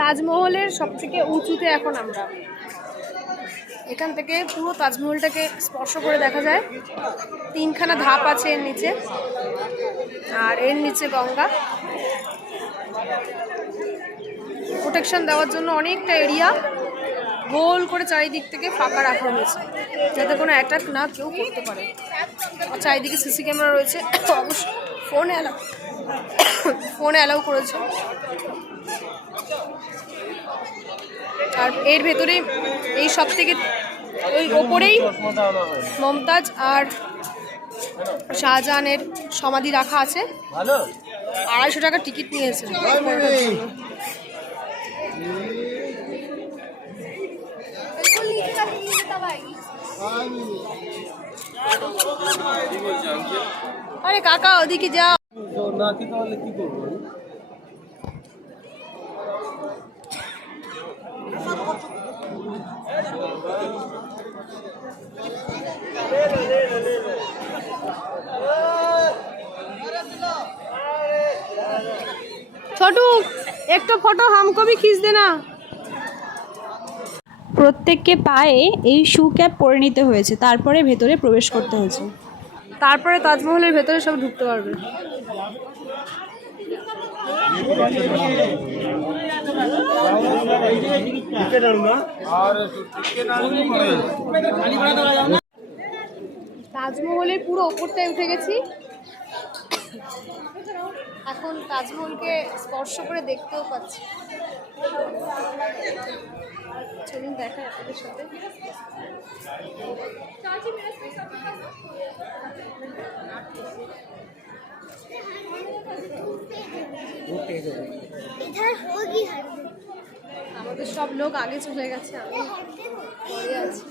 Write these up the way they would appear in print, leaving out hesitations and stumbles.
তাজমহলের সবথেকে উঁচুতে এখন আমরা। এখান থেকে পুরো তাজমহলটাকে স্পর্শ করে দেখা যায়। 3খানা ধাপ আছে এর নিচে, আর এর নিচে গঙ্গা। প্রোটেকশন দেওয়ার জন্য অনেকটা এরিয়া গোল করে চারিদিক থেকে ফাঁকা রাখা হয়েছে, যাতে কোনো অ্যাটাক না কেউ করতে পারে। আর চারিদিকে সিসি ক্যামেরা রয়েছে, অবশ্য ফোনে অ্যালাউ করেছে। আর এর ভেতরে এই সব থেকে ওই ওপরেই মমতাজ আর শাহজাহানের সমাধি রাখা আছে। 250 টাকা টিকিট নিয়েছে। আরে কাকা ওদিকে যাও। छोटू एक तो फोटो हमको भी खींच देना। প্রত্যেককে পায়ে এই শু ক্যাপ পরে নিতে হয়েছে, তারপরে ভেতরে প্রবেশ করতে হয়েছে। তারপরে তাজমহলের ভেতরে সব ঢুকতে পারবে। তাজমহলের পুরো ওপরটায় উঠে গেছি। এখন তাজমহলকে স্পর্শ করে দেখতেও পাচ্ছি। চলুন দেখাই আপনাদের সাথে। আমাদের সব লোক আগে চলে গেছে, আমি পরে আছি।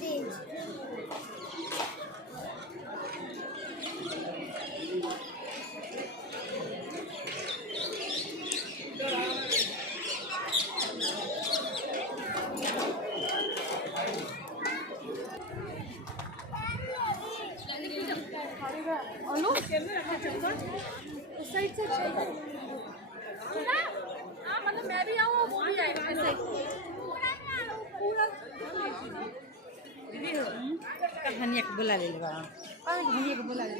उस साइड से मतलब मैं भी आऊँ वो भी आएगा ऐसे कहानी को बुला ले लेगा। कहानी को बुला ले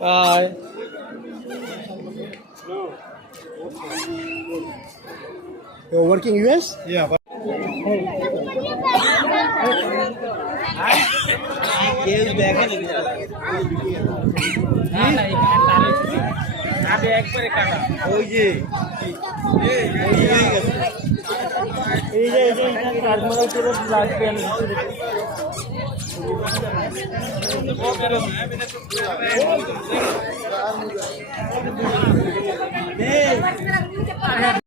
Hi. You're working US? Yeah.